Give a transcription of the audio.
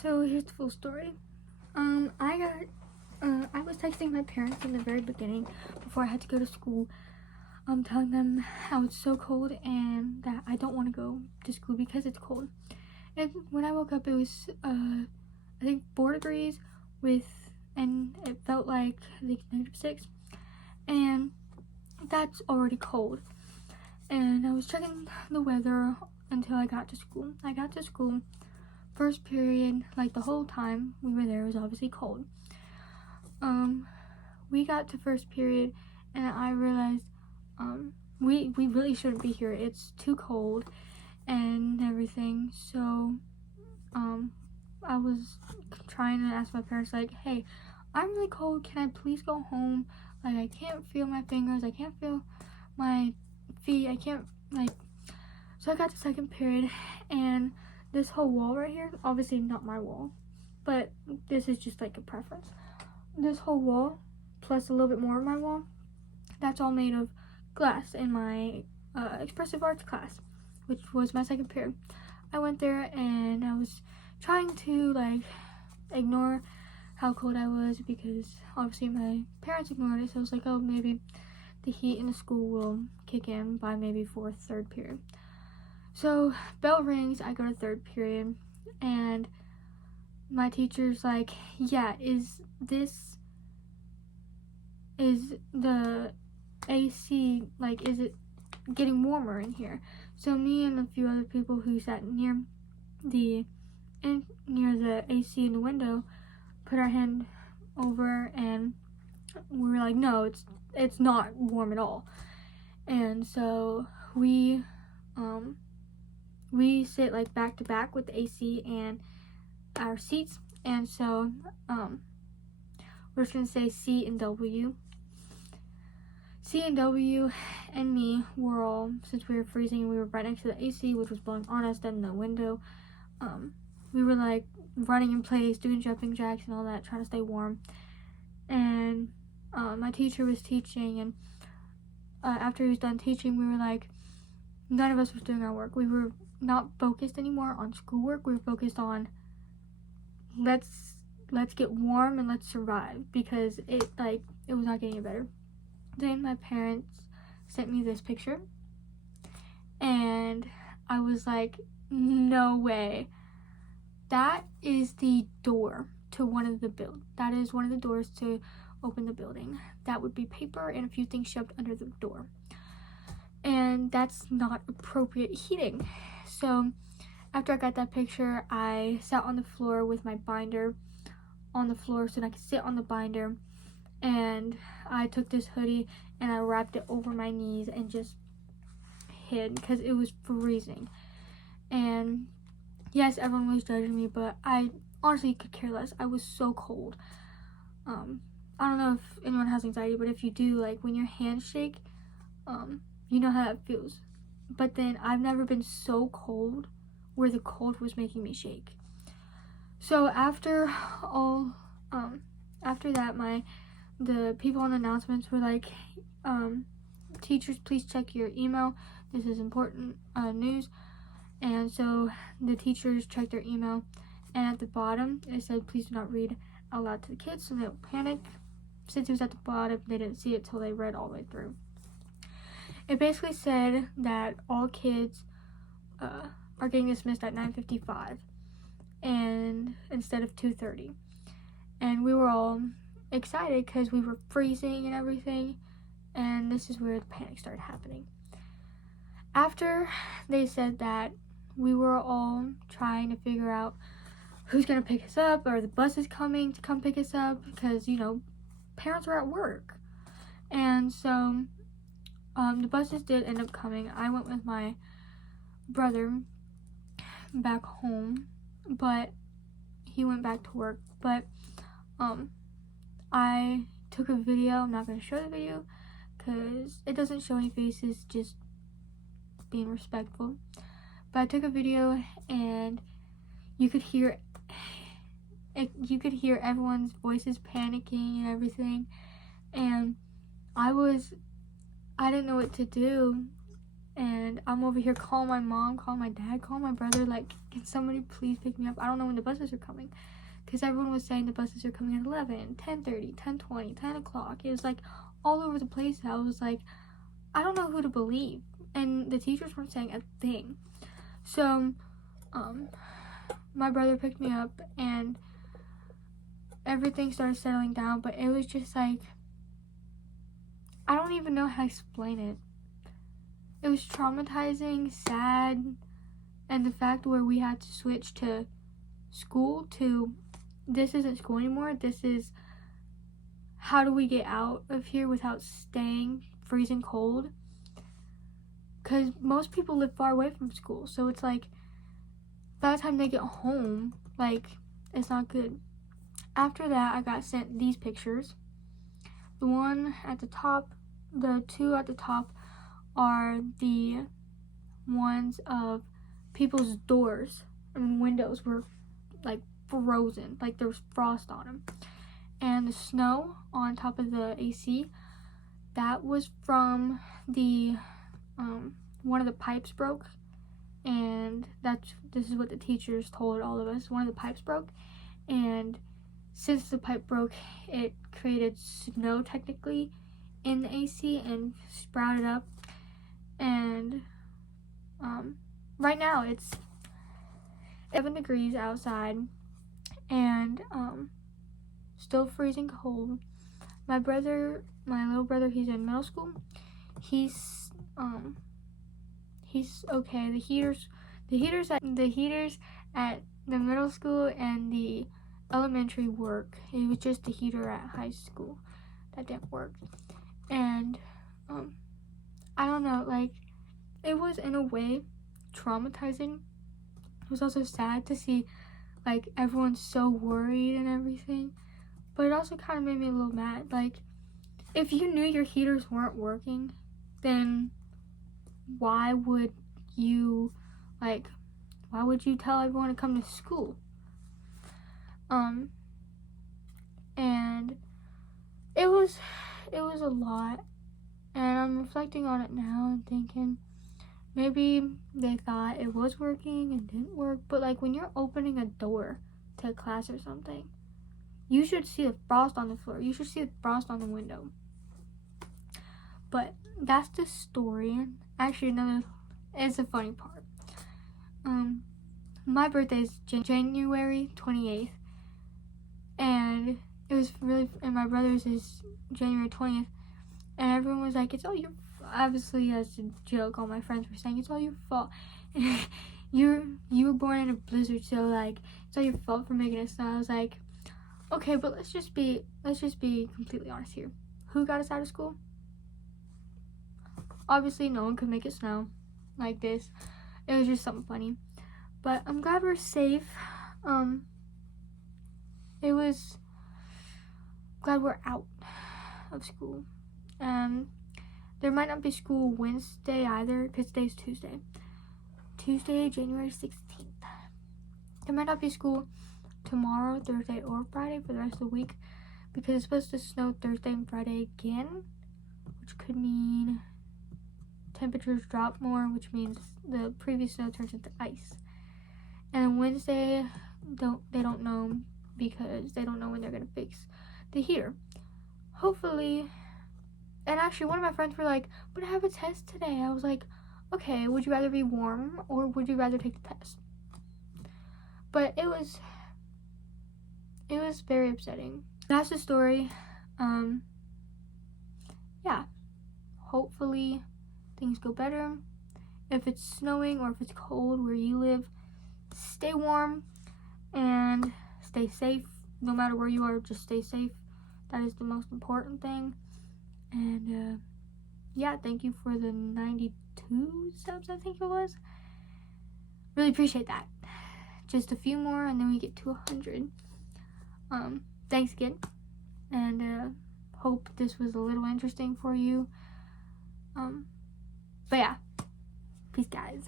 So here's the full story. I was texting my parents in the very beginning before I had to go to school. Telling them how it's so cold and that I don't want to go to school because it's cold. And when I woke up, it was I think 4 degrees and it felt like I think -6, and that's already cold. And I was checking the weather until I got to school. I got to school. First period, like the whole time we were there, was obviously cold. We got to first period and I realized we really shouldn't be here. It's too cold and everything. So I was trying to ask my parents, like, hey, I'm really cold, can I please go home? Like, I can't feel my fingers, I can't feel my feet, I can't, like. So I got to second period, and this whole wall right here, obviously not my wall, but this is just like a preference. This whole wall, plus a little bit more of my wall, that's all made of glass in my expressive arts class, which was my second period. I went there and I was trying to like ignore how cold I was because obviously my parents ignored it. So I was like, oh, maybe the heat in the school will kick in by maybe fourth, third period. So bell rings, I go to third period, and my teacher's like, yeah, is the AC, like, is it getting warmer in here? So me and a few other people who sat near the AC in the window put our hand over, and we were like, no, it's not warm at all. And so we sit like back to back with the AC and our seats, and so we're just gonna say C and W. C and W and me were all, since we were freezing and we were right next to the AC, which was blowing on us, then the window, we were like running in place, doing jumping jacks and all that, trying to stay warm. And my teacher was teaching, and after he was done teaching, we were like, none of us was doing our work. We were not focused anymore on schoolwork. We were focused on let's get warm and let's survive, because it was not getting any better. Then my parents sent me this picture, and I was like, no way. That is the door to one of the that is one of the doors to open the building. That would be paper and a few things shoved under the door. And that's not appropriate heating. So after I got that picture, I sat on the floor with my binder on the floor so that I could sit on the binder, and I took this hoodie and I wrapped it over my knees and just hid because it was freezing. And yes, everyone was judging me, but I honestly could care less. I was so cold. I don't know if anyone has anxiety, but if you do, like when your hands shake, you know how that feels. But then I've never been so cold where the cold was making me shake. So after that, the people on the announcements were like, teachers, please check your email. This is important news. And so the teachers checked their email, and at the bottom it said, please do not read out loud to the kids so they don't panic. Since it was at the bottom, they didn't see it till they read all the way through. It basically said that all kids are getting dismissed at 9:55 and instead of 2:30. And we were all excited because we were freezing and everything, and this is where the panic started happening. After they said that, we were all trying to figure out who's gonna pick us up, or the bus is coming to come pick us up, because parents were at work. And so the buses did end up coming. I went with my brother back home, but he went back to work. But I took a video. I'm not going to show the video because it doesn't show any faces, just being respectful. But I took a video, and you could hear everyone's voices panicking and everything. And I didn't know what to do, and I'm over here calling my mom, calling my dad, calling my brother, like, can somebody please pick me up? I don't know when the buses are coming, because everyone was saying the buses are coming at 11, 10:30, 10:20, 10 o'clock. It was like all over the place. I was like, I don't know who to believe, and the teachers weren't saying a thing. So my brother picked me up and everything started settling down, but it was just like, I don't even know how to explain it. It was traumatizing, sad, and the fact where we had to switch to school to, this isn't school anymore, this is how do we get out of here without staying freezing cold, because most people live far away from school, so it's like by the time they get home, like, it's not good. After that, I got sent these pictures. The one at the top, the two at the top are the ones of people's doors and windows were like frozen, like there was frost on them. And the snow on top of the AC, that was from the one of the pipes broke, and this is what the teachers told all of us. One of the pipes broke, and since the pipe broke, it created snow technically in the AC and sprouted up. And right now it's 7 degrees outside and still freezing cold. My little brother, he's in middle school. He's okay. The heaters at the middle school and the elementary work. It was just the heater at high school that didn't work. And I don't know, like, it was in a way traumatizing. It was also sad to see like everyone's so worried and everything, but it also kind of made me a little mad. Like, if you knew your heaters weren't working, then why would you tell everyone to come to school? And it was a lot, and I'm reflecting on it now and thinking maybe they thought it was working and didn't work. But like, when you're opening a door to a class or something, you should see the frost on the floor, you should see the frost on the window. But that's the story. Actually, it's a funny part. My birthday is January 28th, and and my brother's is January 20th, and everyone was like, it's all your, obviously as a joke, all my friends were saying, it's all your fault. You were born in a blizzard, so like, it's all your fault for making it snow. I was like, okay, but let's just be completely honest here. Who got us out of school? Obviously, no one could make it snow like this. It was just something funny. But I'm glad we're safe. Glad we're out of school. There might not be school Wednesday either, because today's Tuesday. Tuesday, January 16th. There might not be school tomorrow, Thursday, or Friday for the rest of the week, because it's supposed to snow Thursday and Friday again, which could mean temperatures drop more, which means the previous snow turns into ice. And then Wednesday, they don't know, because they don't know when they're gonna fix the heater. Hopefully. And actually, one of my friends were like, but I have a test today. I was like, okay, would you rather be warm or would you rather take the test? But it was very upsetting. That's the story. Yeah, hopefully things go better. If it's snowing or if it's cold where you live, stay warm and stay safe. No matter where you are, just stay safe. That is the most important thing. And yeah, thank you for the 92 subs, I think it was. Really appreciate that. Just a few more and then we get to 100. Thanks again, and hope this was a little interesting for you. But yeah, peace guys.